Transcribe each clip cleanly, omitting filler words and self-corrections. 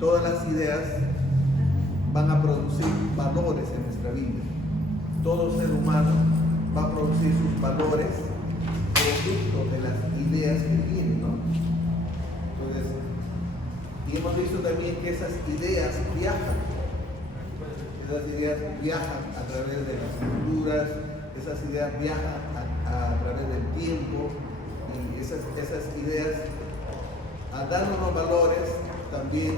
Todas las ideas van a producir valores en nuestra vida. Todo ser humano va a producir sus valores producto de las ideas que tiene, ¿no? Entonces, y hemos visto también que esas ideas viajan. Esas ideas viajan a través de las culturas, esas ideas viajan a través del tiempo, y esas ideas, al darnos valores, también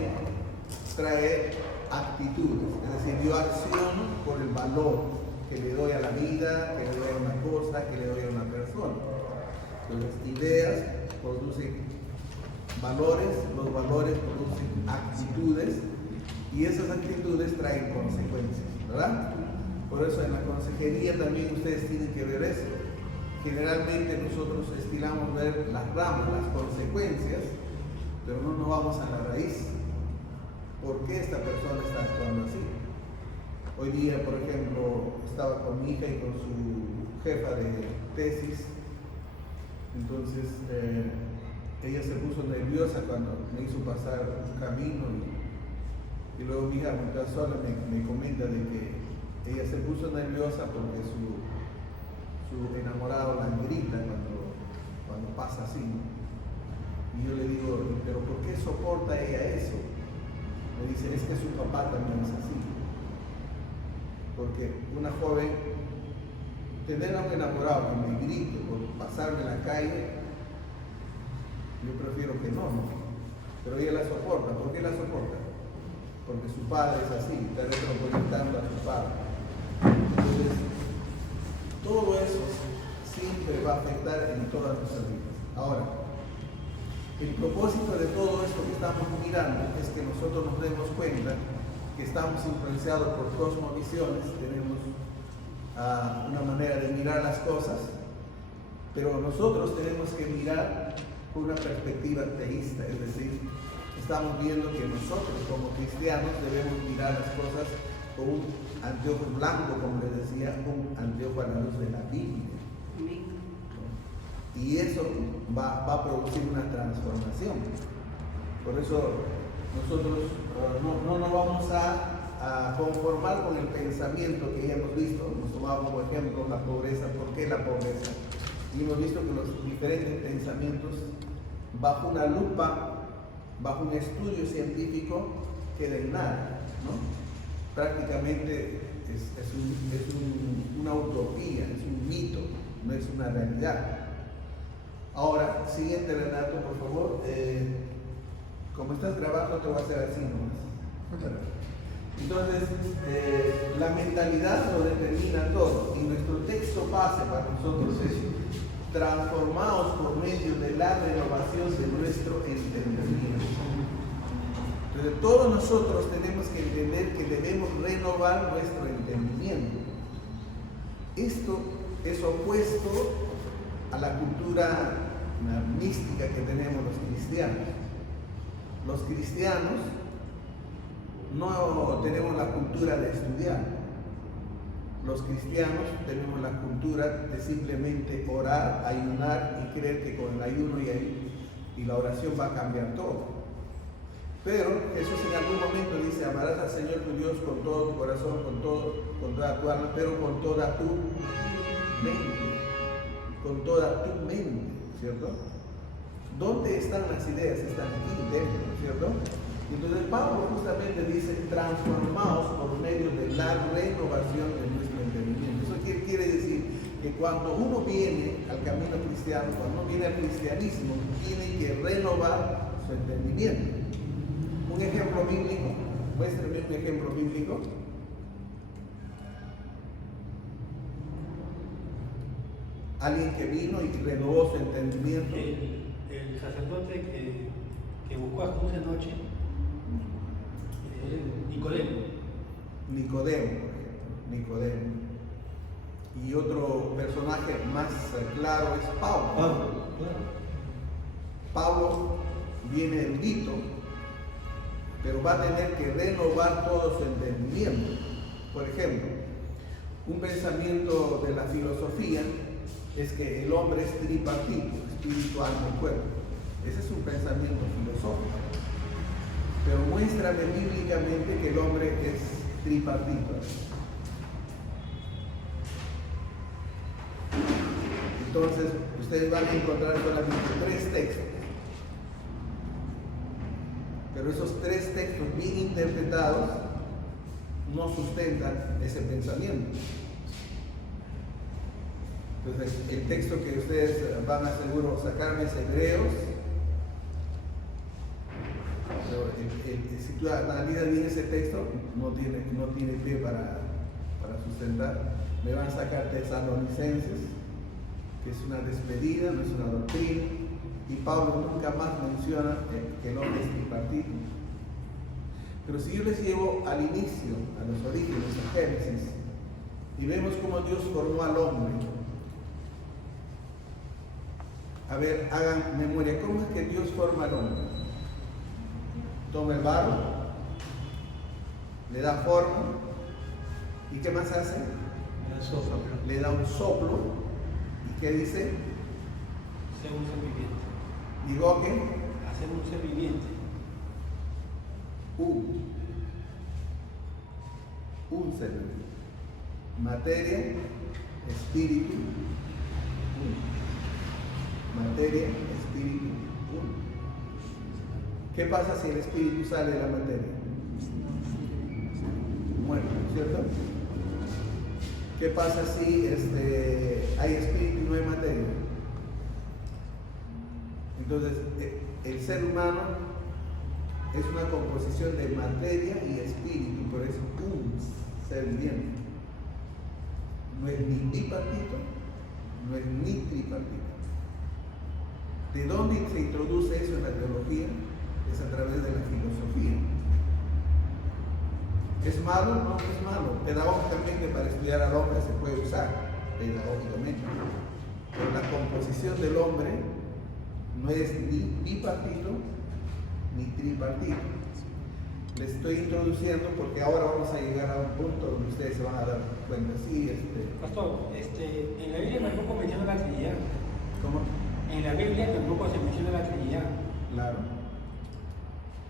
trae actitudes. Es decir, yo acciono por el valor que le doy a la vida, que le doy a una cosa, que le doy a una persona. Entonces, ideas producen valores, los valores producen actitudes, y esas actitudes traen consecuencias, ¿verdad? Por eso en la consejería también ustedes tienen que ver eso. Generalmente nosotros estilamos ver las ramas, las consecuencias, pero no nos vamos a la raíz. ¿Por qué esta persona está actuando así? Hoy día, por ejemplo, estaba con mi hija y con su jefa de tesis. Entonces, ella se puso nerviosa cuando me hizo pasar un camino, y luego mi hija, muy sola, me comenta de que ella se puso nerviosa porque su enamorado la grita cuando pasa así, ¿no? Y yo le digo, ¿pero por qué soporta ella eso? Me dice, es que su papá también es así. Porque una joven, tener a un enamorado que me grite por pasarme en la calle, yo prefiero que no. Pero ella la soporta. ¿Por qué la soporta? Porque su padre es así, está retroproyectando a su padre. Entonces, todo eso siempre va a afectar en todas nuestras vidas. Ahora, el propósito de todo esto que estamos mirando es que nosotros nos demos cuenta que estamos influenciados por cosmovisiones, tenemos una manera de mirar las cosas, pero nosotros tenemos que mirar con una perspectiva teísta, es decir, estamos viendo que nosotros como cristianos debemos mirar las cosas con un anteojo blanco, como les decía, un anteojo a la luz de la Biblia. Y eso va a producir una transformación. Por eso nosotros no nos vamos a conformar con el pensamiento que ya hemos visto. Nos tomamos como ejemplo la pobreza. ¿Por qué la pobreza? Y hemos visto que los diferentes pensamientos, bajo una lupa, bajo un estudio científico, quedan en nada, ¿no? Prácticamente es una utopía, es un mito, no es una realidad. Ahora, siguiente Renato, por favor. Como estás grabando, te voy a hacer así nomás. Entonces, la mentalidad lo determina todo, y nuestro texto base para nosotros es transformados por medio de la renovación de nuestro entendimiento. Entonces, todos nosotros tenemos que entender que debemos renovar nuestro entendimiento. Esto es opuesto a la cultura mística que tenemos los cristianos. Los cristianos no tenemos la cultura de estudiar. Los cristianos tenemos la cultura de simplemente orar, ayunar y creer que con el ayuno y la oración va a cambiar todo. Pero Jesús en algún momento dice, amarás al Señor tu Dios con todo tu corazón, con toda tu alma, pero con toda tu mente. Con toda tu mente, ¿cierto? ¿Dónde están las ideas? Están aquí dentro, ¿cierto? Entonces Pablo justamente dice, transformados por medio de la renovación de nuestro entendimiento. ¿Eso qué quiere decir? Que cuando uno viene al camino cristiano, cuando uno viene al cristianismo, tiene que renovar su entendimiento. Un ejemplo bíblico, muéstrame un ejemplo bíblico. Alguien que vino y renovó su entendimiento. El sacerdote que buscó a Jesús anoche, Nicodemo. Y otro personaje más claro es Pablo. Pablo viene erudito, pero va a tener que renovar todo su entendimiento. Por ejemplo, un pensamiento de la filosofía es que el hombre es tripartito, espíritu, alma y cuerpo. Ese es un pensamiento filosófico. pero muéstrame bíblicamente que el hombre es tripartito. Entonces, ustedes van a encontrar solamente 3 textos. Pero esos 3 textos bien interpretados no sustentan ese pensamiento. Entonces, el texto que ustedes van a seguro sacarme es Hebreos. Pero si tú analizas bien ese texto, no tiene pie para sustentar. Me van a sacar Tesalonicenses, que es una despedida, no es una doctrina. Y Pablo nunca más menciona que el hombre es tripartito. Pero si yo les llevo al inicio, a los orígenes, a Génesis, y vemos cómo Dios formó al hombre. A ver, hagan memoria, ¿cómo es que Dios forma al hombre? Toma el barro, le da forma, ¿y qué más hace? Le da un soplo, ¿y qué dice? Ser un ser viviente. Digo que Hacer un ser viviente. un ser viviente. Materia, espíritu, materia, espíritu, uno. ¿Qué pasa si el espíritu sale de la materia? Muere, ¿cierto? ¿Qué pasa si hay espíritu y no hay materia? Entonces, el ser humano es una composición de materia y espíritu, por eso un ser viviente. No es ni bipartito, no es ni tripartito. ¿De dónde se introduce eso en la teología? Es a través de la filosofía. ¿Es malo? No es malo. Pedagógicamente para estudiar al hombre se puede usar, pedagógicamente. Pero la composición del hombre no es ni bipartito ni tripartito. Les estoy introduciendo porque ahora vamos a llegar a un punto donde ustedes se van a dar cuenta. Sí, Pastor, en la Biblia tampoco menciona la Trinidad. ¿Cómo? En la Biblia tampoco se menciona la Trinidad. Claro.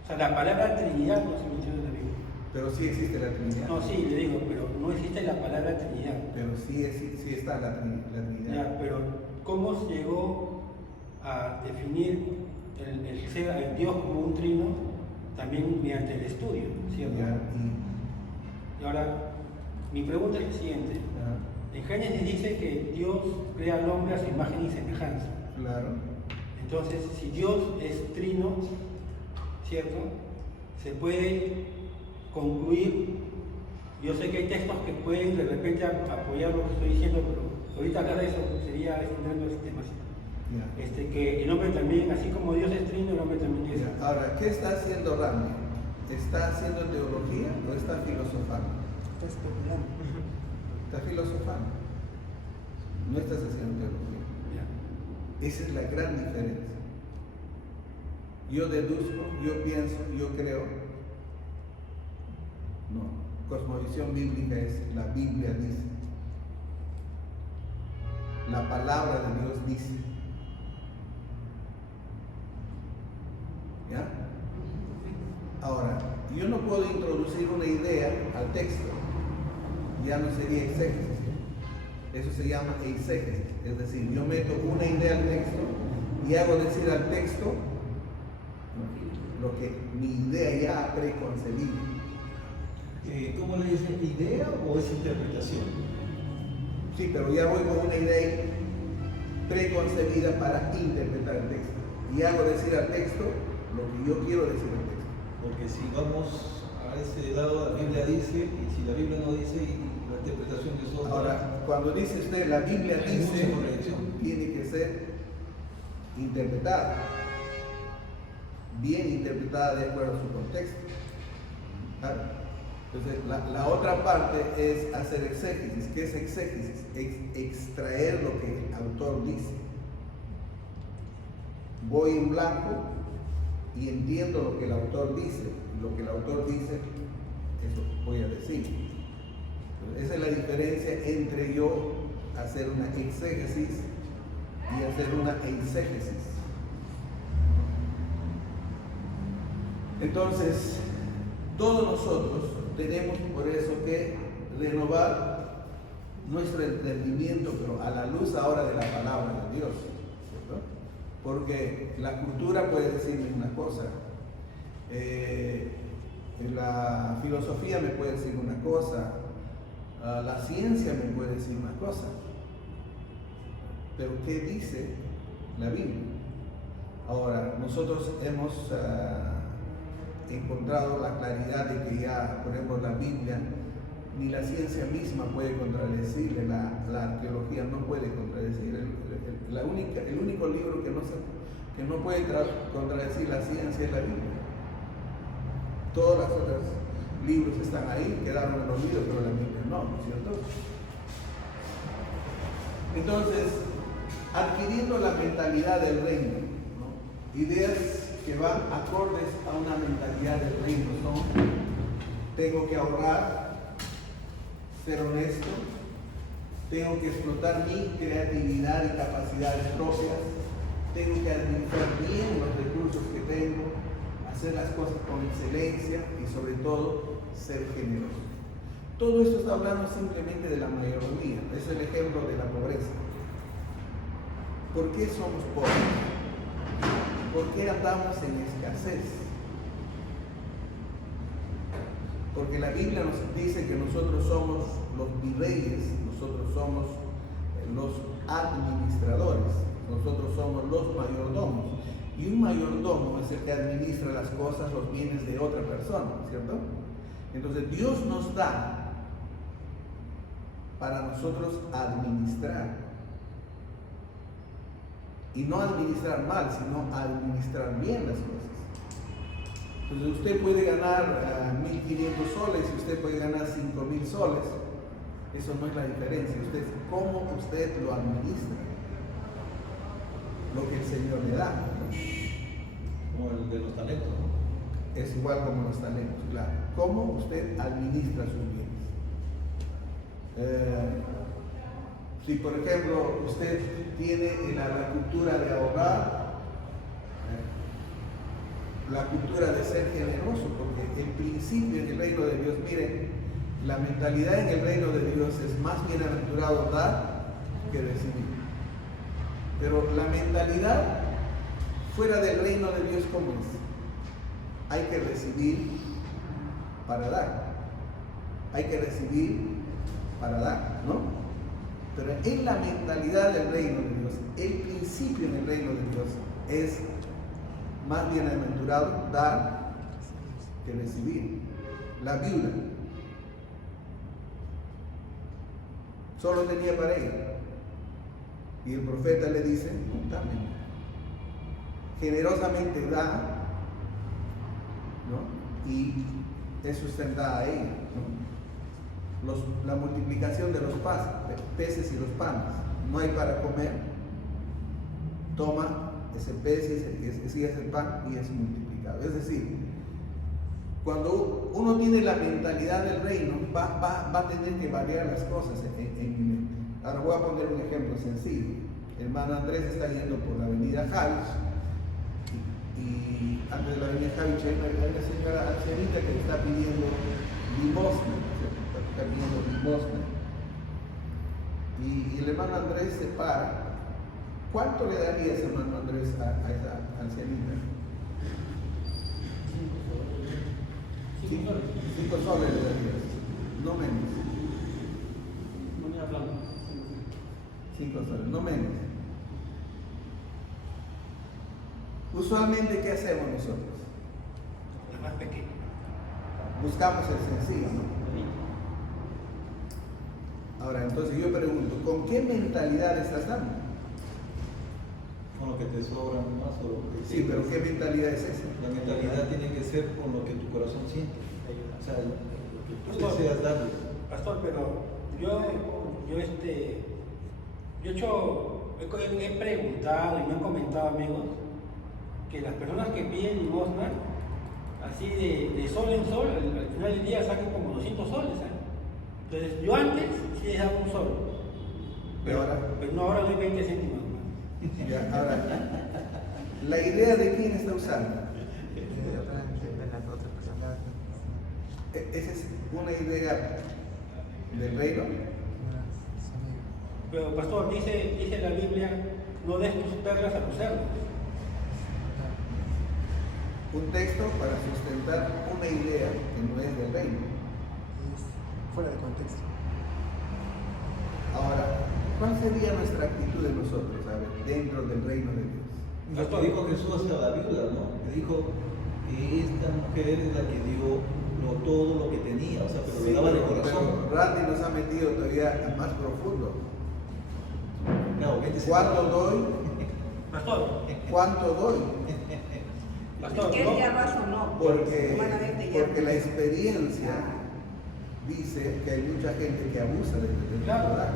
O sea, la palabra Trinidad no se menciona en la Biblia. Pero sí existe la Trinidad. No, sí, le digo, pero no existe la palabra Trinidad. Pero sí está la Trinidad. Ya, pero ¿cómo se llegó a definir el Dios como un trino? También mediante el estudio, ¿cierto? Ya, Y ahora, mi pregunta es la siguiente. En Génesis dice que Dios crea al hombre a su imagen y semejanza. claro. Entonces, si Dios es trino, ¿cierto? Se puede concluir. Yo sé que hay textos que pueden de repente apoyar lo que estoy diciendo, pero ahorita hablar de eso sería extendiendo ese tema. Ya. Que el hombre también, así como Dios es trino, el hombre también es. Ya. Ahora, ¿qué está haciendo Rami? ¿Está haciendo teología o está filosofando? Está especulando. Está filosofando. No estás haciendo teología. Ya. Esa es la gran diferencia. Yo deduzco, yo pienso, yo creo. No, cosmovisión bíblica es la Biblia dice. La palabra de Dios dice. ¿Ya? Ahora, yo no puedo introducir una idea al texto. Ya no sería exégesis. Eso se llama exégesis. Es decir, yo meto una idea al texto y hago decir al texto lo que mi idea ya ha preconcebido. ¿Cómo le dicen? ¿Idea o es interpretación? Sí, pero ya voy con una idea preconcebida para interpretar el texto. Y hago decir al texto lo que yo quiero decir al texto. Porque si vamos a ese lado, la Biblia dice, y si la Biblia no dice, y la interpretación de eso. Ahora, cuando dice usted la Biblia hay dice, mucha contradicción. tiene que ser interpretada. Bien interpretada de acuerdo a su contexto. Claro. Entonces, la otra parte es hacer exégesis. ¿Qué es exégesis? Extraer lo que el autor dice. Voy en blanco y entiendo lo que el autor dice. Lo que el autor dice, eso voy a decir. Entonces, esa es la diferencia entre yo hacer una exégesis y hacer una eisegesis. Entonces, todos nosotros tenemos por eso que renovar nuestro entendimiento, pero a la luz ahora de la palabra de Dios, ¿cierto? Porque la cultura puede decirme una cosa, la filosofía me puede decir una cosa, la ciencia me puede decir una cosa, pero ¿qué dice la Biblia? Ahora, nosotros hemos encontrado la claridad de que ya, por ejemplo, la Biblia, ni la ciencia misma puede contradecirle, la arqueología no puede contradecir. El único libro que no puede contradecir la ciencia es la Biblia. Todos los otros libros están ahí, quedaron en el olvido, pero la Biblia no, ¿no es cierto? Entonces, adquiriendo la mentalidad del reino, ¿no? Ideas que van acordes a una mentalidad del reino son: tengo que ahorrar, ser honesto, tengo que explotar mi creatividad y capacidades propias, tengo que administrar bien los recursos que tengo, hacer las cosas con excelencia y sobre todo ser generoso. Todo esto está hablando simplemente de la mayoría, es el ejemplo de la pobreza. ¿Por qué somos pobres? ¿Por qué andamos en escasez? Porque la Biblia nos dice que nosotros somos los virreyes, nosotros somos los administradores, nosotros somos los mayordomos. Y un mayordomo es el que administra las cosas, los bienes de otra persona, ¿cierto? Entonces Dios nos da para nosotros administrar. Y no administrar mal, sino administrar bien las cosas. Entonces usted puede ganar 1.500 soles y usted puede ganar 5.000 soles. Eso no es la diferencia. Usted, cómo usted lo administra, lo que el Señor le da. Como el de los talentos, ¿no? Es igual como los talentos, claro. Cómo usted administra sus bienes. Si por ejemplo usted tiene la cultura de ahorrar, la cultura de ser generoso, porque el principio en el reino de Dios, miren, la mentalidad en el reino de Dios es más bienaventurado dar que recibir. Pero la mentalidad fuera del reino de Dios, ¿cómo es? Hay que recibir para dar. Hay que recibir para dar, ¿no? Pero en la mentalidad del reino de Dios, el principio en el reino de Dios es más bienaventurado dar que recibir. La viuda solo tenía para ella. Y el profeta le dice, dame. Generosamente da, ¿no? Y es sustentada a ella, ¿no? La multiplicación de los peces y los panes. No hay para comer. Toma ese pez y ese pan y es multiplicado. Es decir, cuando uno tiene la mentalidad del reino, va a tener que variar las cosas en mi mente. Ahora voy a poner un ejemplo sencillo. El hermano Andrés está yendo por la avenida Javich y antes de la avenida Javich hay una señora ancianita que está pidiendo limosna. Está pidiendo limosna. Y el hermano Andrés se para. ¿Cuánto le daría ese hermano Andrés a esa ancianita? 5 soles le darías, no menos. 5 soles, no menos. Usualmente, ¿qué hacemos nosotros? La más pequeña. Buscamos el sencillo, ¿no? Ahora, entonces yo pregunto, ¿con qué mentalidad estás dando? Con lo que te sobra más o lo que Sí, pero ¿qué mentalidad es esa? La mentalidad tiene que ser con lo que tu corazón siente. O sea, lo que tú deseas darle. Pastor, pero yo he preguntado y me han comentado amigos que las personas que piden limosna, así de sol en sol, al final del día sacan como 200 soles. Entonces, yo antes sí les daba un sol, pero no, ahora doy 20 céntimos más. Ya, ahora, ¿la idea de quién está usando? Esa es una idea del reino. Pero pastor, dice la Biblia, no des tus perlas a tus cerdos. Un texto para sustentar una idea que no es del reino. Es fuera de contexto. Ahora, ¿cuál sería nuestra actitud de nosotros, a ver, dentro del reino de Dios? Lo que dijo Jesús hacia la viuda, ¿no? Que dijo que esta mujer es la que dio todo lo que tenía, o sea, pero lo daba de corazón. Pero Randy nos ha metido todavía más profundo. Claro, ¿Cuánto doy? Pastor, ¿Cuánto doy? pastor, ¿Qué no. día razón no? Porque la experiencia dice que hay mucha gente que abusa de Claro. ¿verdad?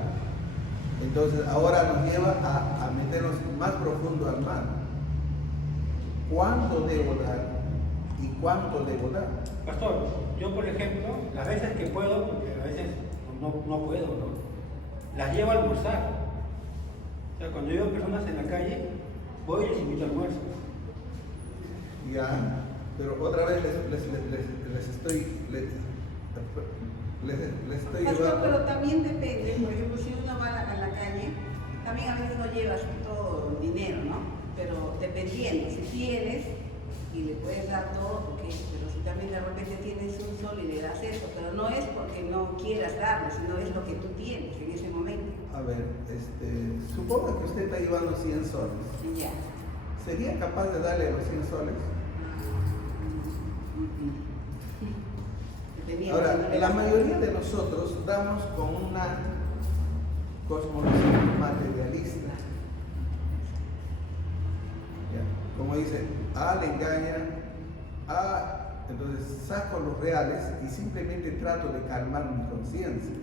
Entonces ahora nos lleva a meternos más profundo al mar. ¿Cuánto debo dar y cuánto debo dar? Pastor, yo por ejemplo, las veces que puedo, porque a veces no puedo, ¿no? Las llevo a almorzar. O sea, cuando veo personas en la calle, voy y les invito a almuerzo. Ya, pero otra vez les estoy Pastor, llevando. pero también depende, por ejemplo, si uno va a la calle, también a veces no llevas todo dinero, ¿no? Pero dependiendo, si tienes y le puedes dar todo, porque, pero si también de repente tienes un sol y le das eso, pero no es porque no quieras darlo, sino es lo que tú tienes en ese momento. A ver, suponga que usted está llevando 100 soles. Y ya. ¿Sería capaz de darle los 100 soles? Dependiendo, Ahora, si no le la das- mayoría de nosotros damos con una cosmovisión materialista. Ya, como dice, le engaña, entonces saco los reales y simplemente trato de calmar mi conciencia.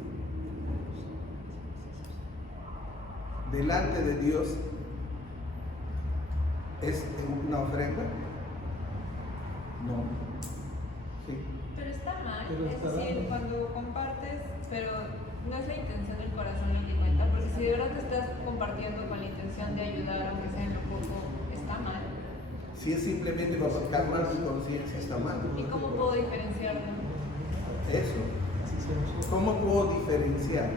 Delante de Dios es una ofrenda. No. Sí. Pero está mal, Pero es está decir, mal. cuando compartes, pero no es la intención del corazón lo que cuenta, porque si de verdad te estás compartiendo con la intención de ayudar, aunque sea en lo poco, está mal. Si es simplemente para calmar mi conciencia, está mal. ¿Y cómo puedo diferenciarlo? Eso. ¿Cómo puedo diferenciar?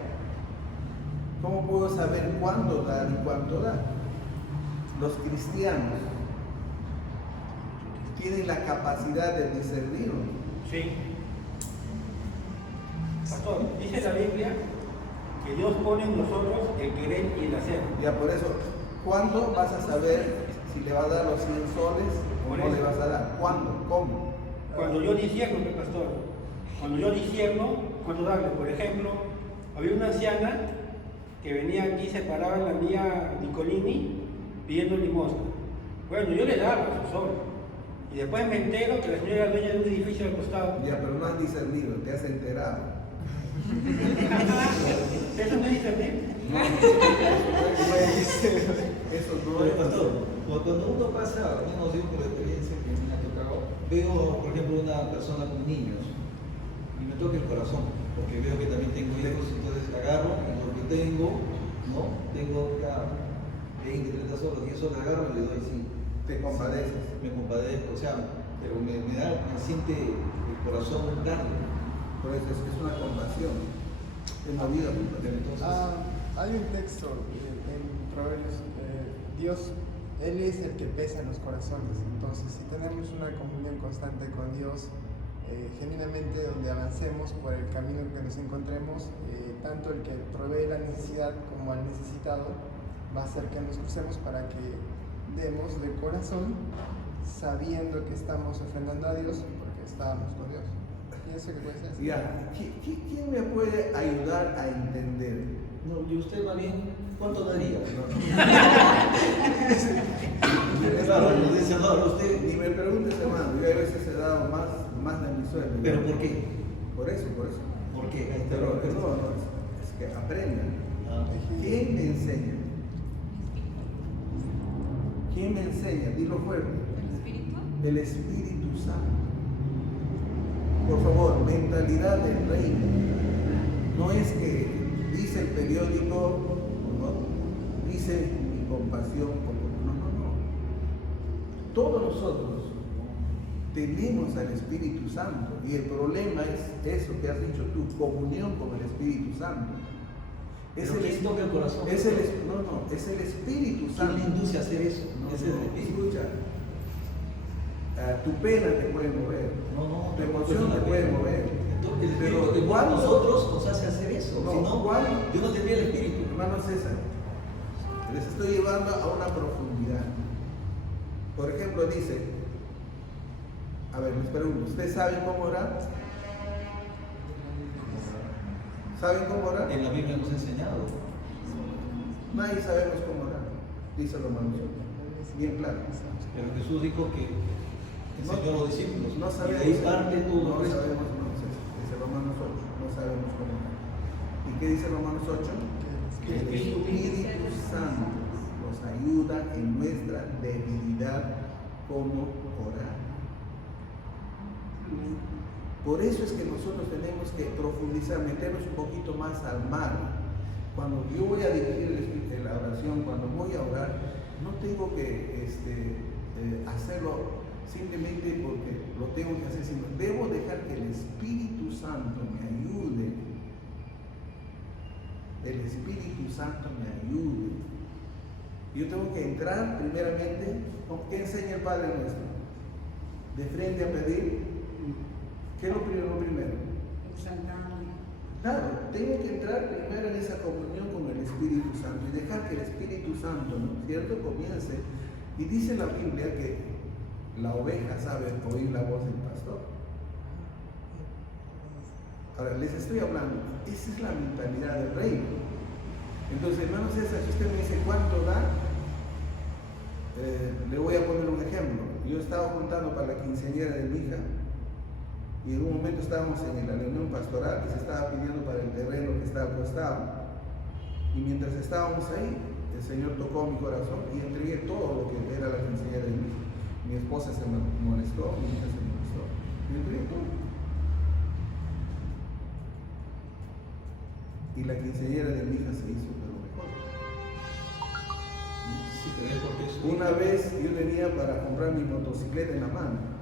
¿Cómo puedo saber cuándo dar y cuánto dar? Los cristianos tienen la capacidad de discernirlo. Sí. Pastor, dice la Biblia que Dios pone en nosotros el querer y el hacer. Ya por eso, ¿cuándo vas a saber si le vas a dar los 100 soles o Por no eso. le vas a dar? ¿Cuándo? ¿Cómo? Cuando yo discierno, pastor, cuando yo discierno, cuando darle, por ejemplo, había una anciana que venía aquí, se paraba en la vía Nicolini pidiendo limosna. Bueno, yo le daba su sol. Y después me entero que la señora era dueña de un edificio al costado. Ya, pero no has discernido, te has enterado. ¿Eso no dice bien? Eso no Pero, es. pastor, cuando uno pasa, al menos yo por la experiencia que me ha tocado, veo, por ejemplo, una persona con niños y me toca el corazón, porque veo que también tengo hijos, entonces agarro y lo que tengo, ¿no? Tengo acá 20, 30 soles, 10 soles, agarro y le doy 5. Te compadeces. Me compadezco, o sea, pero me siente el corazón grande. Por eso es una compasión. Es movida por compasión. Entonces, Hay un texto en Proverbios, Dios, Él es el que pesa en los corazones. Entonces, si tenemos una comunión constante con Dios, genuinamente donde avancemos por el camino que nos encontremos, tanto el que provee la necesidad como al necesitado, va a hacer que nos crucemos para que demos de corazón, sabiendo que estamos ofrendando a Dios porque estábamos con Dios. Pienso que puede ser así. Ya, ¿quién me puede ayudar a entender? no, y usted más bien, ¿cuánto daría? Claro, Claro, nos dice, no, usted, Ni me preguntes, hermano, yo a veces he dado más de mi sueldo. ¿pero por qué? Por eso. ¿Por qué? Ahí está Pero la respuesta. no, es que aprendan. Ah. ¿Quién me enseña? ¿Quién me enseña? Dilo fuerte. ¿El espíritu? El Espíritu Santo. Por favor, mentalidad del reino. No es que dice el periódico, no, dice mi compasión, no. Todos nosotros tenemos al Espíritu Santo. Y el problema es eso que has dicho tú, comunión con el Espíritu Santo. Pero ¿quién toca el corazón? Es el Espíritu ¿Quién Santo. le induce a hacer eso? No, Es el Espíritu. escucha. Tu pena te puede mover. No, Tu emoción te puede mover. Entonces, el Pero Espíritu que ¿cuál? nosotros nos hace hacer eso. No, Si no, ¿cuál? yo no tendría el Espíritu. Hermano César, les estoy llevando a una profundidad. Por ejemplo, dice, a ver, les pregunto, ¿ustedes saben cómo orar? ¿Saben cómo orar? En la Biblia nos ha enseñado. Nadie sabemos cómo orar, dice Romanos 8. Bien claro. Pero Jesús dijo que enseñó a los discípulos. No y de sabemos, ahí parte todo no el resto. sabemos, no, dice Romanos 8, no sabemos cómo orar. ¿Y qué dice Romanos 8? Que el Espíritu Santo nos ayuda en nuestra debilidad cómo orar. Por eso es que nosotros tenemos que profundizar, meternos un poquito más al mar. Cuando yo voy a dirigir la oración, cuando voy a orar, no tengo que hacerlo simplemente porque lo tengo que hacer, sino debo dejar que el Espíritu Santo me ayude. El Espíritu Santo me ayude. Yo tengo que entrar primeramente, ¿qué enseña el Padre nuestro? De frente a pedir. ¿Qué es lo primero? Claro, tengo que entrar primero en esa comunión con el Espíritu Santo y dejar que el Espíritu Santo, ¿no es cierto?, comience. Y dice la Biblia que la oveja sabe oír la voz del pastor. Ahora, les estoy hablando, esa es la mentalidad del reino. Entonces, hermano César, si usted me dice cuánto da, le voy a poner un ejemplo. Yo estaba juntando para la quinceañera de mi hija. Y en un momento estábamos en la reunión pastoral y se estaba pidiendo para el terreno que estaba apostado. Y mientras estábamos ahí, el Señor tocó mi corazón y entregué todo lo que era la quinceañera de mi hija. Mi esposa se molestó, mi hija se molestó. Y entregué todo. Y la quinceañera de mi hija se hizo de lo mejor. Sí, pero es porque es Una vez yo tenía para comprar mi motocicleta en la mano.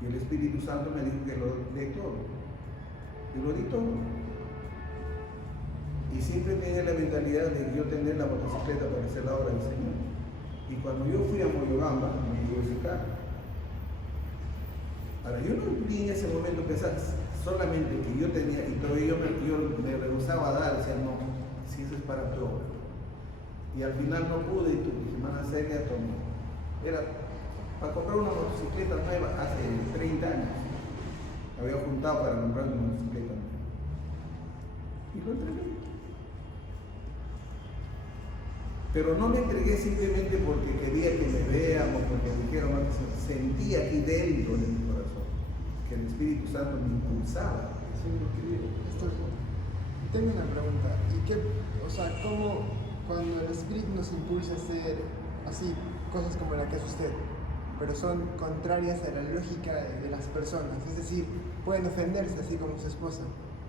Y el Espíritu Santo me dijo que lo dé todo. Y lo di todo. Y siempre tenía la mentalidad de yo tener la motocicleta para hacer la obra del Señor. Y cuando yo fui a Moyobamba, me dio ese carro. Ahora, yo no vi en ese momento pensar solamente que yo tenía, y todavía yo me rehusaba a dar, decía, no, si eso es para tu obra. Y al final no pude, y tu hermana Celia tomó. Era para comprar una motocicleta nueva hace 30 años. Había juntado para comprar una motocicleta nueva. Y lo entregué. Pero no me entregué simplemente porque quería que me vean o porque me dijeron algo. Sentí aquí dentro de mi corazón que el Espíritu Santo me impulsaba. Tengo una pregunta. ¿Y qué, cómo cuando el Espíritu nos impulsa a hacer así, cosas como la que hace usted, pero son contrarias a la lógica de las personas? Es decir, pueden ofenderse así como su esposa.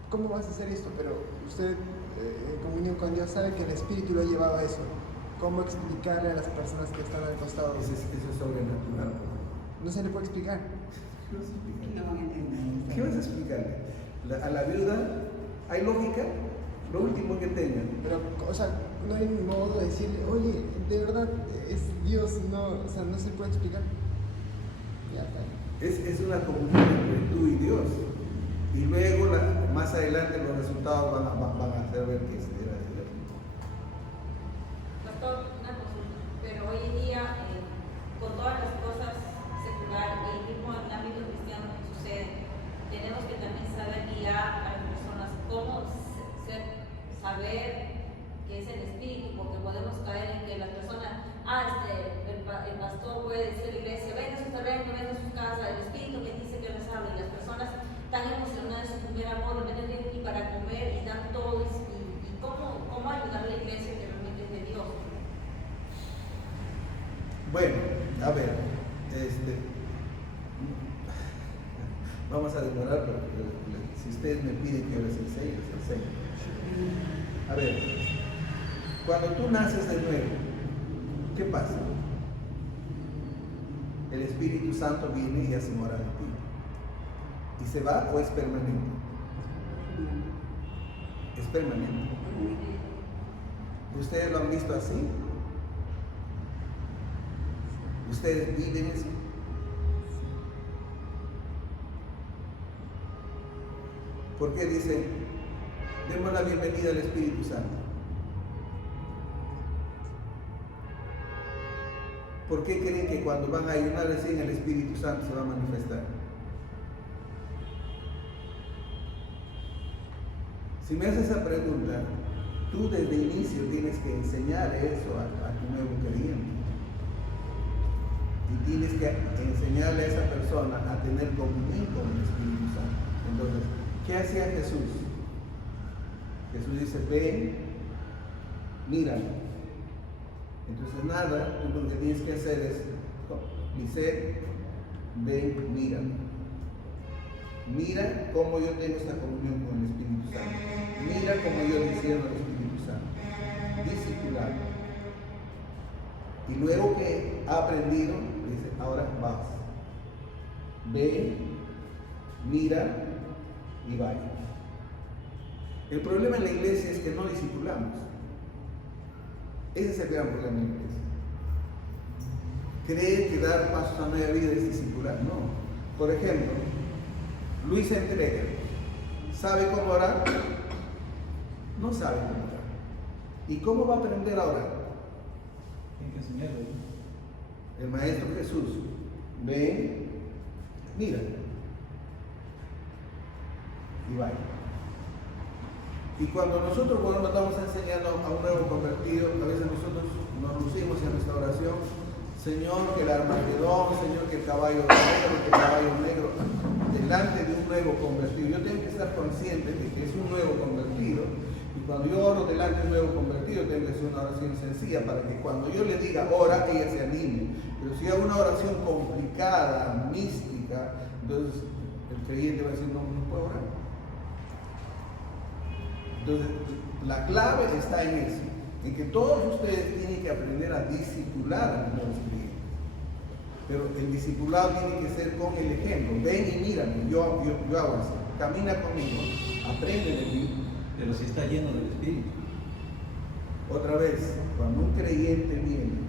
¿Cómo vas a hacer esto? Pero usted, en comunión con Dios, sabe que el Espíritu lo ha llevado a eso. ¿Cómo explicarle a las personas que están al costado? Eso es sobrenatural. No se le puede explicar. ¿Qué vas a explicarle? A la viuda, ¿hay lógica? Lo último que tengan. Pero, no hay modo de decirle, oye, de verdad, es Dios, no se puede explicar. Ya está. Es una comunión entre tú y Dios. Y luego, más adelante, los resultados van a hacer ver que era de Dios. Pastor, una consulta. Pero hoy en día, con todas las cosas seculares y el mismo ámbito cristiano que sucede, tenemos que también saber guiar a las personas cómo saber que es el Espíritu, porque podemos caer en que las personas, el pastor puede decir a la iglesia, venga a su terreno, venga a su casa, el Espíritu que dice que les habla, y las personas tan emocionadas en su primer amor, vienen aquí para comer y dan todo, y cómo ayudar a la iglesia que realmente es de Dios. Bueno, a ver, vamos a demorar, pero si ustedes me piden que les enseñe, les enseño. A ver, cuando tú naces de nuevo, ¿qué pasa? el Espíritu Santo viene y hace morar en ti. ¿Y se va o es permanente? Es permanente. ¿Ustedes lo han visto así? ¿Ustedes viven eso? ¿Por qué dicen, demos la bienvenida al Espíritu Santo? ¿Por qué creen que cuando van a ayunar recién el Espíritu Santo se va a manifestar? Si me haces esa pregunta, tú desde el inicio tienes que enseñar eso a tu nuevo creyente. Y tienes que enseñarle a esa persona a tener comunión con el Espíritu Santo. Entonces, ¿qué hacía Jesús? Jesús dice, ven, míralo. Entonces nada, tú lo que tienes que hacer es, dice, ven, míralo. Mira cómo yo tengo esta comunión con el Espíritu Santo. Mira cómo yo le sirvo al Espíritu Santo. Discipular. Y luego que ha aprendido, dice, ahora vas. Ve, mira y vaya. El problema en la iglesia es que no discipulamos. Ese es el gran problema en la iglesia. Creer que dar pasos a nueva vida es discipular. No. Por ejemplo, Luis entrega. ¿Sabe cómo orar? No sabe cómo orar. ¿Y cómo va a aprender a orar? Tiene que enseñarle. El Maestro Jesús, ven, mira y vaya. Y cuando nosotros estamos enseñando a un nuevo convertido, a veces nosotros nos lucimos en nuestra oración, Señor, que el Armagedón, Señor, que el caballo negro, delante de un nuevo convertido. Yo tengo que estar consciente de que es un nuevo convertido, y cuando yo oro delante de un nuevo convertido, tengo que hacer una oración sencilla para que cuando yo le diga ora, ella se anime. Pero si hago una oración complicada, mística, entonces el creyente va a decir, no puedo orar. Entonces, la clave está en eso, en que todos ustedes tienen que aprender a discipular a los nuevos creyentes. Pero el discipulado tiene que ser con el ejemplo. Ven y mírame, yo hago así. Camina conmigo, aprende de mí. Pero si está lleno del Espíritu. Otra vez, cuando un creyente viene,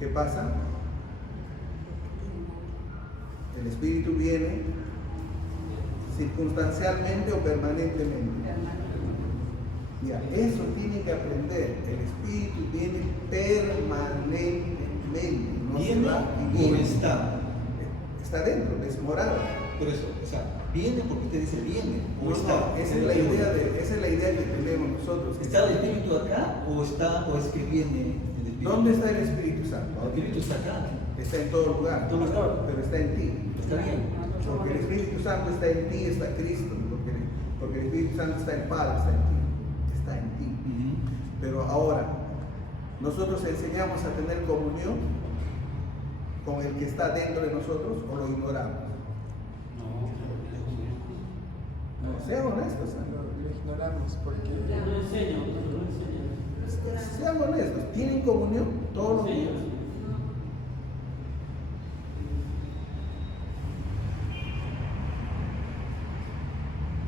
¿qué pasa? El Espíritu viene circunstancialmente o permanentemente. Ya, eso tiene que aprender. El Espíritu viene permanentemente. No se ¿Viene va y o viene. está? Está dentro, es morada. Por eso, o sea, viene porque te dice viene o No, está. no, esa es la idea que tenemos nosotros. ¿Está el Espíritu acá o es que viene el Espíritu? ¿Dónde está el Espíritu Santo? El Espíritu está acá. Está en todo lugar, pero está en ti. Está bien. Porque el Espíritu Santo está en ti, está Cristo. Porque el Espíritu Santo está en el Padre, está en ti. Está en ti. Pero ahora, nosotros enseñamos a tener comunión con el que está dentro de nosotros o lo ignoramos. No, sean honestos. Lo ignoramos porque Sean honestos. ¿Tienen comunión todos los días?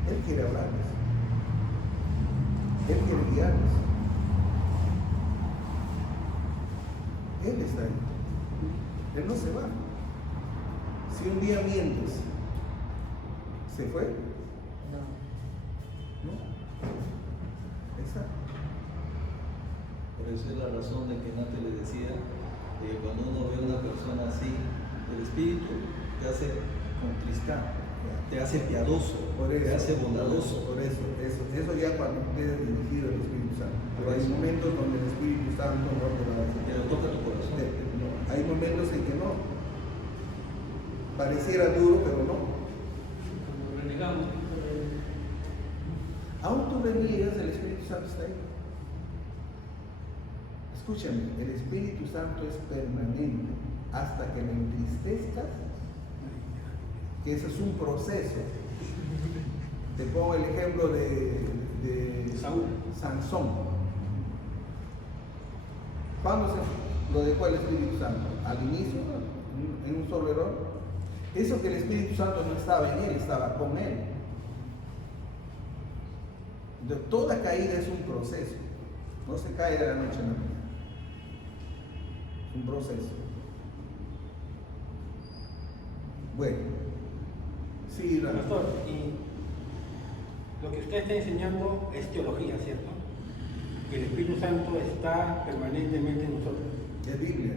Él quiere hablarles. Él quiere guiarles. Él está ahí. Él no se va. Si un día mientes, ¿se fue? no. No. Está. Por eso es la razón de que Nate le decía que cuando uno ve a una persona así, el Espíritu te hace contristar, te hace piadoso, te hace bondadoso. Por eso ya cuando usted es dirigido el Espíritu Santo. Pero hay momentos donde el Espíritu Santo no te va a decir. Pero toca tu corazón. No, hay momentos en que no. Pareciera duro, pero no. Aún tú reniegas, el Espíritu Santo está ahí. Escúchame, el Espíritu Santo es permanente hasta que me entristezcas, que ese es un proceso. Te pongo el ejemplo de Sansón. ¿Cuándo se lo dejó el Espíritu Santo? ¿Al inicio? en un solo error. Eso que el Espíritu Santo no estaba en él, estaba con él. Toda caída es un proceso, no se cae de la noche a la mañana, es un proceso. Bueno, sí, Pastor, y lo que usted está enseñando es teología, ¿cierto? Que el Espíritu Santo está permanentemente en nosotros. es Biblia.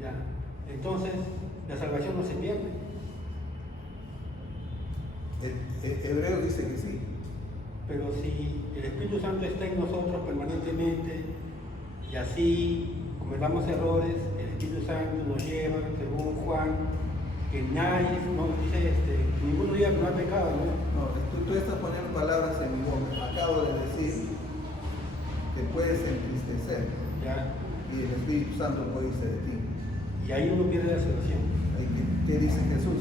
Ya. Entonces, la salvación no se pierde. Hebreos dice que sí. Pero si el Espíritu Santo está en nosotros permanentemente y así cometamos errores, el Espíritu Santo nos lleva, según Juan, que nadie, no dice, ninguno diga que no ha pecado, ¿no? No, tú estás poniendo palabras en mi boca. Acabo de decir que puedes entristecer Ya. y el Espíritu Santo puede irse de ti. Y ahí uno pierde la salvación. ¿Qué dice Jesús?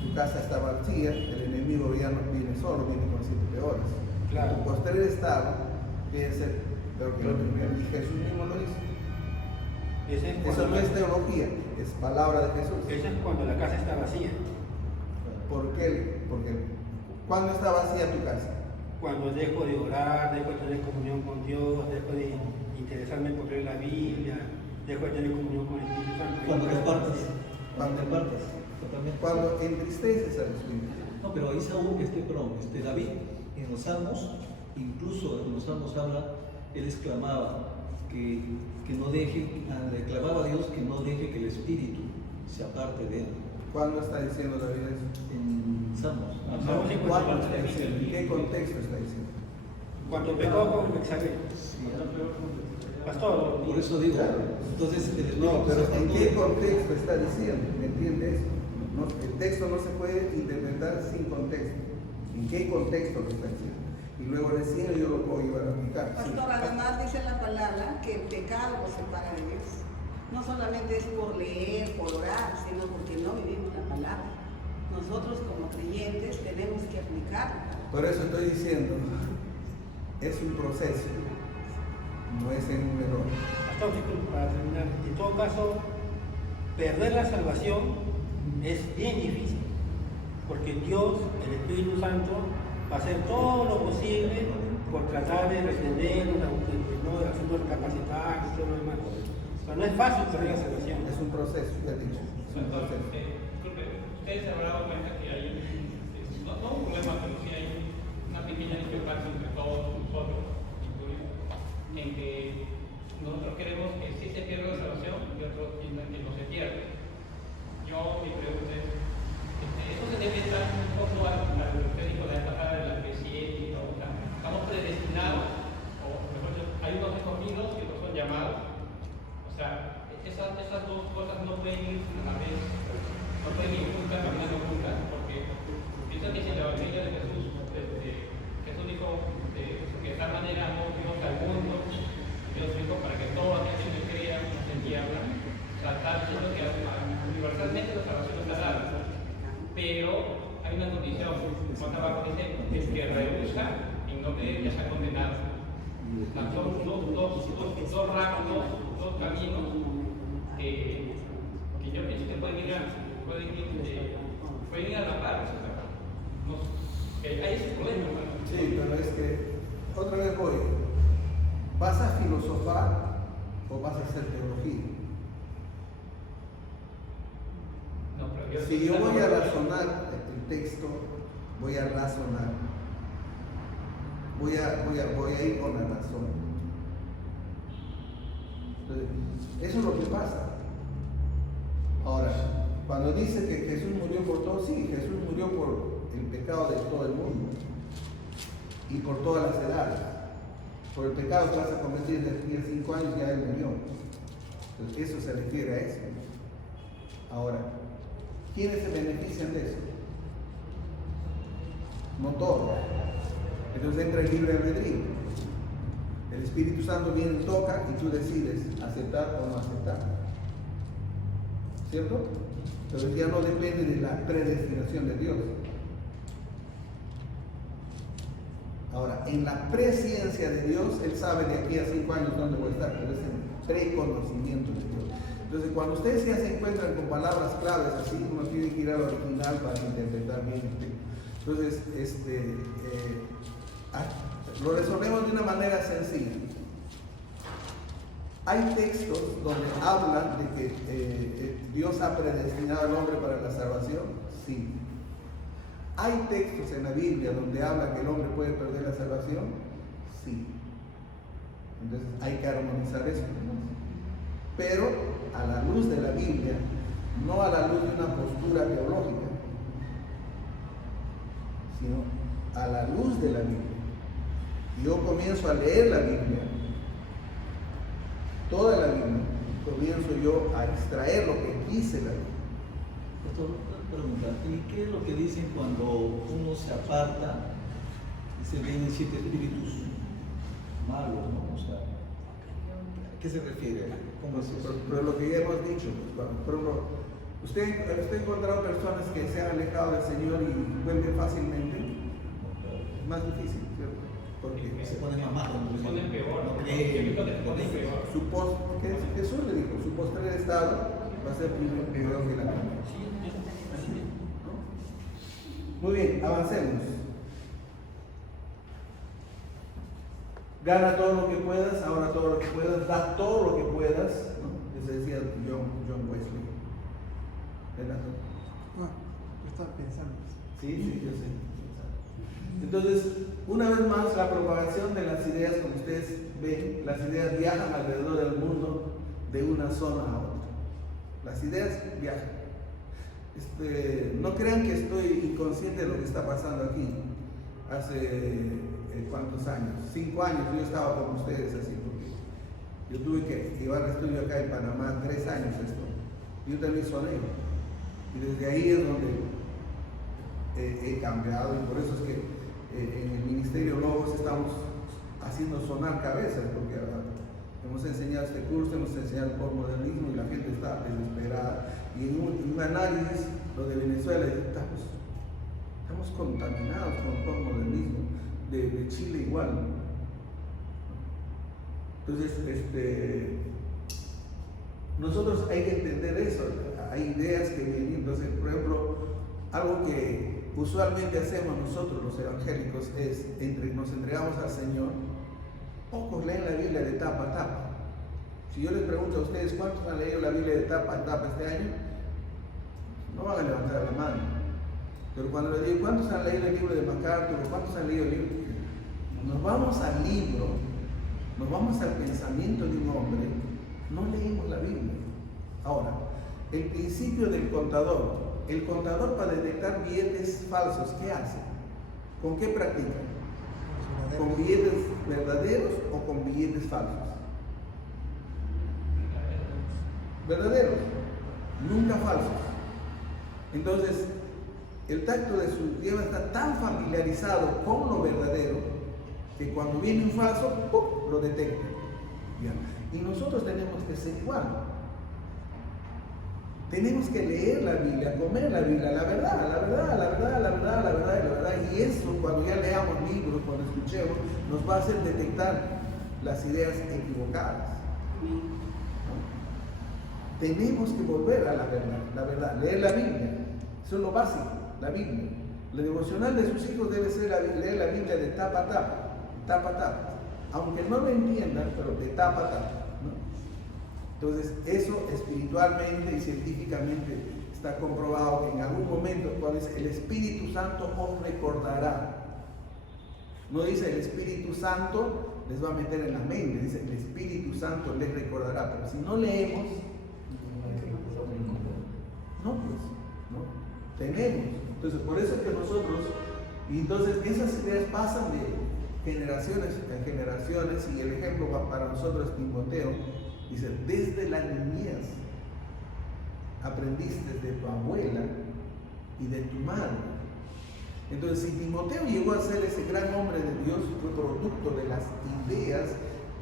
Tu casa está vacía, el enemigo ya no viene solo, viene con 7 peores. Claro. Tu posterior estado viene a ser peor que lo primero. Y Jesús mismo lo dice. Ese es Eso cuando, no es teología, es palabra de Jesús. ese es cuando la casa está vacía. ¿Por qué? Porque ¿cuándo está vacía tu casa? Cuando dejo de orar, dejo de tener comunión con Dios, dejo de interesarme por leer la Biblia, dejo de tener comunión con el Espíritu Santo. Cuando te apartas. Cuando te apartas. Totalmente. Cuando entristeces al Espíritu. No, pero ahí Saúl, David, en los Salmos, incluso en los Salmos habla, él exclamaba que no deje, le clamaba a Dios que no deje que el Espíritu se aparte de él. ¿Cuándo está diciendo David eso? En Salmos. Salmos 54. ¿Cuándo está diciendo? ¿En qué contexto está diciendo? Cuando pecó con Bexabé. Pastor, Por eso digo, Claro. entonces el Espíritu No, pero ¿en Santo qué contexto está diciendo? ¿Me entiendes? No, el texto no se puede interpretar sin contexto. ¿En qué contexto lo está diciendo? Y luego recién yo lo puedo llevar a aplicar. Sí. Pastor, además dice la palabra que el pecado nos separa de Dios. No solamente es por leer, por orar, sino porque no vivimos la palabra. Nosotros como creyentes tenemos que aplicarla. Por eso estoy diciendo, es un proceso, no es en un error. Pastor, disculpe, para terminar, en todo caso, perder la salvación es bien difícil, porque Dios, el Espíritu Santo, va a hacer todo lo posible por tratar de retenernos, no hacernos recapacitar y todo lo demás. O sea, no es fácil perder la salvación. Es un proceso, ya he dicho. Es un proceso. Disculpe, ustedes se habrán dado cuenta que hay, no un problema, pero sí hay una pequeña discrepancia entre todos nosotros, incluidos, en que nosotros queremos que sí se pierda la salvación y otros piensan que no se pierde. Yo, mi pregunta es, ¿eso se debe dar un poco a lo que usted dijo de la pasada de la que sí, o sea, estamos predestinados, o mejor dicho, hay unos escogidos y otros son llamados? O sea, esas dos cosas no pueden ir a la vez, no pueden ir juntas, caminando juntas, porque pienso que si en la Evangelio de Jesús, Jesús dijo que de tal manera amó Dios al mundo, Dios dijo para que todos aquellos que crean no se pierdan. O sea, está diciendo que universalmente la salvación está dada, pero hay una condición, más abajo dice, el que rehúsa en no creer ya se ha condenado. Son dos rangos, dos caminos que yo pienso que pueden ir a la par. Hay ese problema. Sí, pero es que, otra vez voy, ¿vas a filosofar o vas a hacer teología? No, pero Si yo voy a razonar el texto, voy a razonar. Voy a ir con la razón. Entonces, eso es lo que pasa. Ahora, cuando dice que Jesús murió por todos, sí, Jesús murió por el pecado de todo el mundo y por todas las edades. Por el pecado que vas a cometer desde aquí a 5 años ya Él murió. Entonces, eso se refiere a eso. Ahora, ¿quiénes se benefician de eso? No todos. Entonces entra el libre albedrío. El Espíritu Santo viene y toca y tú decides aceptar o no aceptar. ¿Cierto? Entonces ya no depende de la predestinación de Dios. Ahora, en la presciencia de Dios, Él sabe de aquí a 5 años dónde voy a estar, pero es el preconocimiento de Dios. Entonces, cuando ustedes ya se encuentran con palabras claves así, uno tiene que ir al original para interpretar bien. Entonces, lo resolvemos de una manera sencilla. Hay textos donde hablan de que Dios ha predestinado al hombre para la salvación. Sí. ¿Hay textos en la Biblia donde habla que el hombre puede perder la salvación? Sí. Entonces hay que armonizar eso. Pero a la luz de la Biblia, no a la luz de una postura teológica, sino a la luz de la Biblia. Yo comienzo a leer la Biblia, toda la Biblia, comienzo yo a extraer lo que dice la Biblia. Pastor, una pregunta, ¿y qué es lo que dicen cuando uno se aparta y se vienen 7 espíritus malos, ¿no? O sea, ¿a qué se refiere? ¿Cómo es eso? Pero lo que ya hemos dicho, por ejemplo, usted ha encontrado personas que se han alejado del Señor y vuelven fácilmente. Es más difícil, ¿cierto? Porque Se ponen más malos, Se ponen peor. no Yo creen, creo que se ponen peor. Jesús le dijo, su postrer estado va a ser peor que la primera. ¿No? Muy bien, avancemos. Gana todo lo que puedas, ahora todo lo que puedas, da todo lo que puedas, ¿no? Eso decía John Wesley. ¿Verdad? Yo estaba pensando. Sí, yo sé. Entonces, una vez más, la propagación de las ideas, como ustedes ven, las ideas viajan alrededor del mundo de una zona a otra. Las ideas viajan. No crean que estoy inconsciente de lo que está pasando aquí. Hace ¿cuántos años? 5 años yo estaba con ustedes así, porque yo tuve que llevar el estudio acá en Panamá 3 años esto. Yo también soné. Y desde ahí es donde he cambiado, y por eso es que en el Ministerio Logos estamos haciendo sonar cabezas, porque hemos enseñado este curso, hemos enseñado el postmodernismo y la gente está desesperada. Y en un análisis, lo de Venezuela, estamos contaminados con el postmodernismo, de Chile igual. Entonces, nosotros hay que entender eso, hay ideas que vienen. Entonces, por ejemplo, algo que usualmente hacemos nosotros los evangélicos es, nos entregamos al Señor, pocos leen la Biblia de tapa a tapa. Si yo les pregunto a ustedes cuántos han leído la Biblia de tapa a tapa este año, no van a levantar la mano. Pero cuando les digo cuántos han leído el libro de MacArthur, cuántos han leído el libro, nos vamos al libro, nos vamos al pensamiento de un hombre, no leímos la Biblia. Ahora, el principio del contador. El contador, para detectar billetes falsos, ¿qué hace? ¿Con qué practica? ¿Con billetes verdaderos o con billetes falsos? Verdaderos, nunca falsos. Entonces, el tacto de su lleva está tan familiarizado con lo verdadero que cuando viene un falso, ¡pum!, lo detecta. ¿Ya? Y nosotros tenemos que ser igual. Tenemos que leer la Biblia, comer la Biblia, la verdad. Y eso, cuando ya leamos libros, cuando escuchemos, nos va a hacer detectar las ideas equivocadas. ¿No? Tenemos que volver a la verdad, leer la Biblia. Eso es lo básico, la Biblia. La devocional de sus hijos debe ser leer la Biblia de tapa a tapa. Aunque no lo entiendan, pero de tapa a tapa. Entonces, eso espiritualmente y científicamente está comprobado que en algún momento, cuando dice el Espíritu Santo os recordará, no dice el Espíritu Santo les va a meter en la mente, dice el Espíritu Santo les recordará. Pero si no leemos, no tenemos. Entonces, por eso es que nosotros, y entonces esas ideas pasan de generaciones en generaciones, y el ejemplo para nosotros es Timoteo. Dice, desde la niñez aprendiste de tu abuela y de tu madre. Entonces, si Timoteo llegó a ser ese gran hombre de Dios, fue producto de las ideas,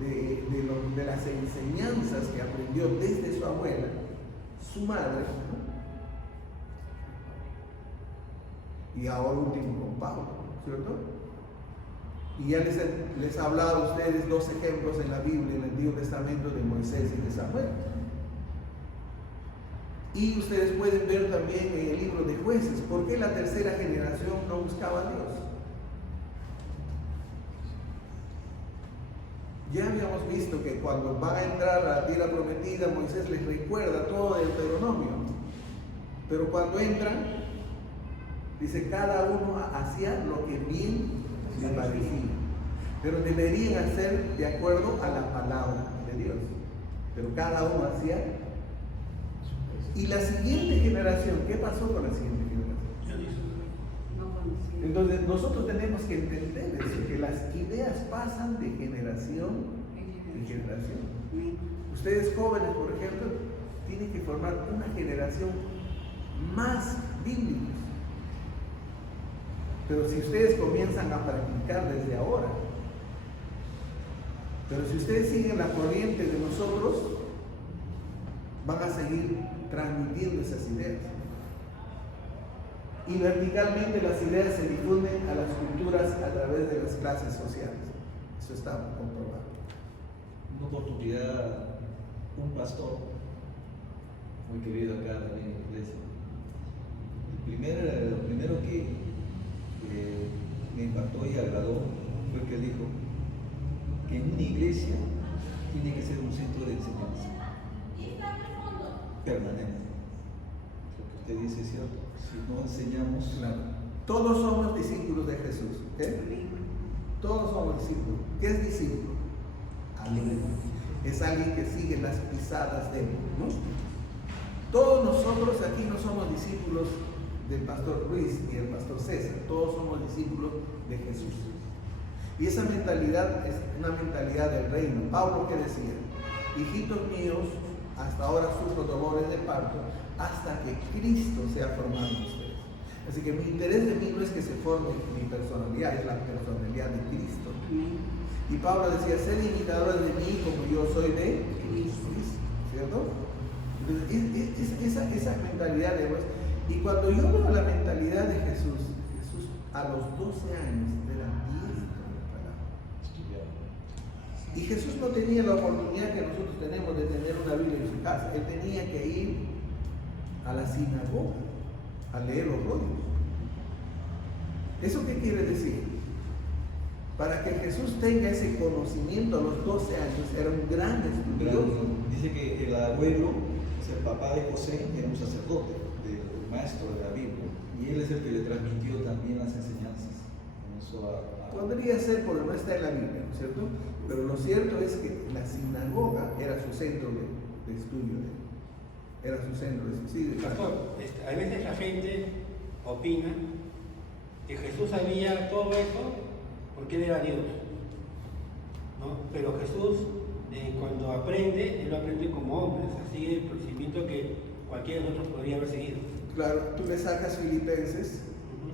de las enseñanzas que aprendió desde su abuela, su madre, ¿no? Y ahora último con Pablo, ¿cierto? Y ya les he hablado a ustedes 2 ejemplos en la Biblia, en el Antiguo Testamento, de Moisés y de Samuel. Y ustedes pueden ver también en el libro de Jueces, ¿por qué la tercera generación no buscaba a Dios? Ya habíamos visto que cuando van a entrar a la tierra prometida, Moisés les recuerda todo el Deuteronomio. Pero cuando entran, dice, cada uno hacía lo que bien le parecía. Pero deberían hacer de acuerdo a la palabra de Dios. Pero cada uno hacía. Y la siguiente generación, ¿qué pasó con la siguiente generación? No conocía. Entonces nosotros tenemos que entender eso, que las ideas pasan de generación en generación. Ustedes jóvenes, por ejemplo, tienen que formar una generación más bíblica. Pero si ustedes comienzan a practicar desde ahora, pero si ustedes siguen la corriente de nosotros, van a seguir transmitiendo esas ideas. Y verticalmente las ideas se difunden a las culturas a través de las clases sociales. Eso está comprobado. Una oportunidad, un pastor muy querido acá también en la iglesia, lo primero que me impactó y agradó fue que dijo que en una iglesia tiene que ser un centro de enseñanza permanente. Lo que usted dice es cierto. Si no enseñamos, Claro. Todos somos discípulos de Jesús. ¿Ok? Todos somos discípulos. ¿Qué es discípulo? Alguien. Es alguien que sigue las pisadas de él, ¿no? Todos nosotros aquí no somos discípulos del pastor Ruiz ni del pastor César. Todos somos discípulos de Jesús. Y esa mentalidad es una mentalidad del reino. Pablo, ¿qué decía? Hijitos míos, hasta ahora sufro dolores de parto, hasta que Cristo sea formado en ustedes. Así que mi interés de mí no es que se forme mi personalidad, es la personalidad de Cristo. Y Pablo decía, sed imitadores de mí como yo soy de Cristo, ¿cierto? Entonces, esa mentalidad de vos. Y cuando yo veo la mentalidad de Jesús, Jesús a los 12 años era diestro de la palabra. Y Jesús no tenía la oportunidad que nosotros tenemos de tener una Biblia en su casa. Él tenía que ir a la sinagoga a leer los rollos. ¿Eso qué quiere decir? Para que Jesús tenga ese conocimiento a los 12 años, era un gran estudioso. Dice que el abuelo, el papá de José, era un sacerdote, el maestro de la Biblia, y él es el que le transmitió también las enseñanzas. Podría ser porque no está en la Biblia, ¿no es cierto? Pero lo cierto es que la sinagoga era su centro de estudio, era su centro de estudio. Pastor, a veces la gente opina que Jesús sabía todo eso porque él era Dios, ¿no? Pero Jesús, cuando aprende, él lo aprende como hombre, así el procedimiento que cualquiera de nosotros podría haber seguido. Claro, tú le sacas Filipenses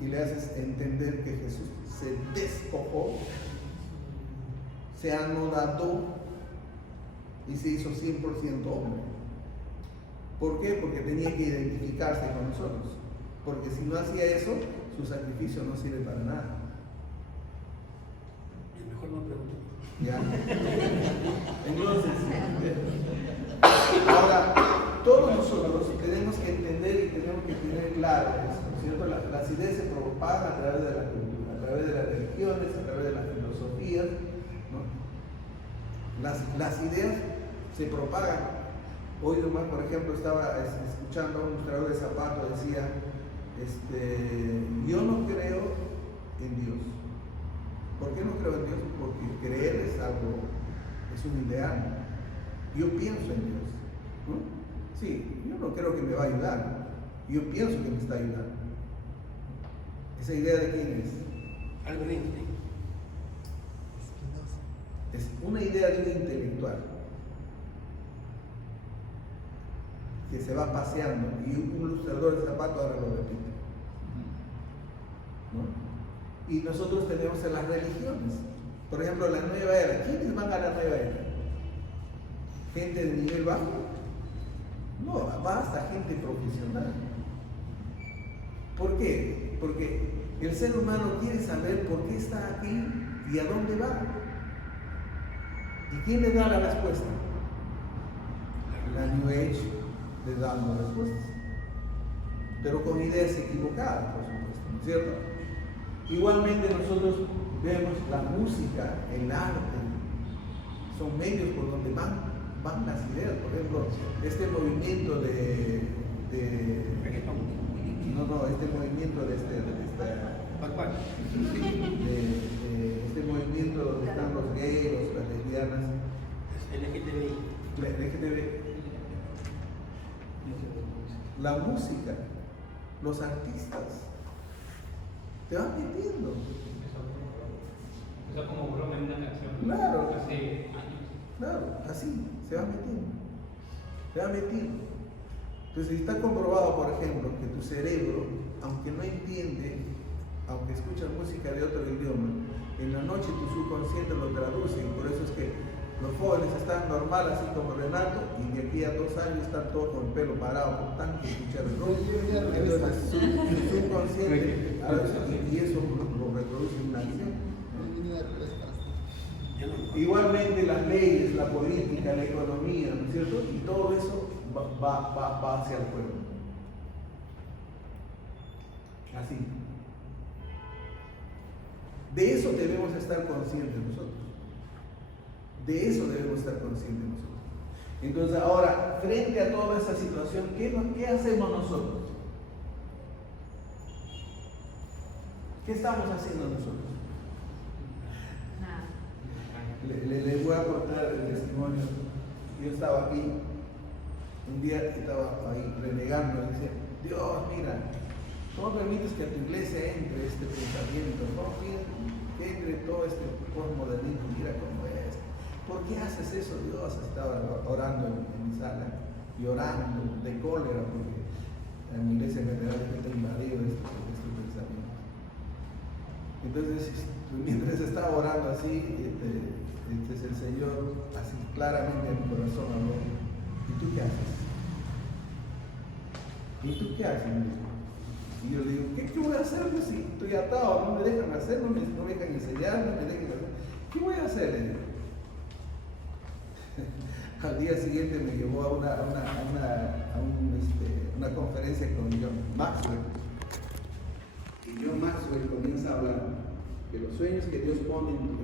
y le haces entender que Jesús se despojó, se anodadó y se hizo 100% hombre. ¿Por qué? Porque tenía que identificarse con nosotros. Porque si no hacía eso, su sacrificio no sirve para nada. Mejor no pregunto. ¿Ya? Entonces, ahora, todos nosotros tenemos que entender y tenemos que tener claro eso, ¿no es cierto? Las ideas se propagan a través de la cultura, a través de las religiones, a través de las filosofías, ¿no? Las ideas se propagan. Hoy nomás, por ejemplo, estaba escuchando a un ilustrador de zapatos, decía, yo no creo en Dios. ¿Por qué no creo en Dios? Porque creer es algo, es un ideal. Yo pienso en Dios, ¿no? Sí, yo no creo que me va a ayudar. Yo pienso que me está ayudando. ¿Esa idea de quién es? Albert Einstein. Es una idea de un intelectual que se va paseando y un ilustrador de zapatos ahora lo repite, ¿no? Y nosotros tenemos en las religiones, por ejemplo, la nueva era. ¿Quiénes van a la nueva era? ¿Gente de nivel bajo? No, va hasta gente profesional. ¿Por qué? Porque el ser humano quiere saber por qué está aquí y a dónde va. ¿Y quién le da la respuesta? La New Age, dando respuestas, pero con ideas equivocadas, por supuesto, ¿no es cierto? Igualmente nosotros vemos la música, el arte, son medios por donde van las ideas. Por ejemplo, este movimiento este movimiento este movimiento donde están los gays, las lesbianas, LGTBI, la música, los artistas, te van metiendo. Eso como broma en una canción. Claro. Hace años. Claro, así, se va metiendo. Se va metiendo. Entonces, está comprobado, por ejemplo, que tu cerebro, aunque no entiende, aunque escucha música de otro idioma, en la noche tu subconsciente lo traduce, y por eso es que los jóvenes están normal, así como Renato, y de aquí a 2 años están todos con el pelo parado, por tanto escuchar el rock. Entonces, su subconsciente, y eso lo reproduce en una acción. Igualmente las leyes, la política, la economía, ¿no es cierto? Y todo eso va hacia el pueblo. Así. De eso debemos estar conscientes nosotros. De eso debemos estar conscientes nosotros. Entonces ahora, frente a toda esa situación, ¿qué hacemos nosotros? ¿Qué estamos haciendo nosotros? Les voy a contar el testimonio. Yo estaba aquí, un día estaba ahí renegando, y decía, Dios, mira, ¿cómo permites que a tu iglesia entre este pensamiento? ¿Cómo pides que entre todo este postmodernismo? Mira cómo es. ¿Por qué haces eso, Dios? Estaba orando en mi sala, llorando de cólera, porque en mi iglesia en general está invadido este pensamiento. Entonces, mientras estaba orando así, el Señor, así claramente en mi corazón, habló, ¿y tú qué haces? ¿Y tú qué haces? Y yo le digo, ¿qué voy a hacer? Pues si estoy atado, no me dejan hacer, no me dejan enseñar, no me dejan hacer. ¿Qué voy a hacer? Le digo. Al día siguiente me llevó a una conferencia con John Maxwell. Y John Maxwell comienza a hablar de los sueños que Dios pone en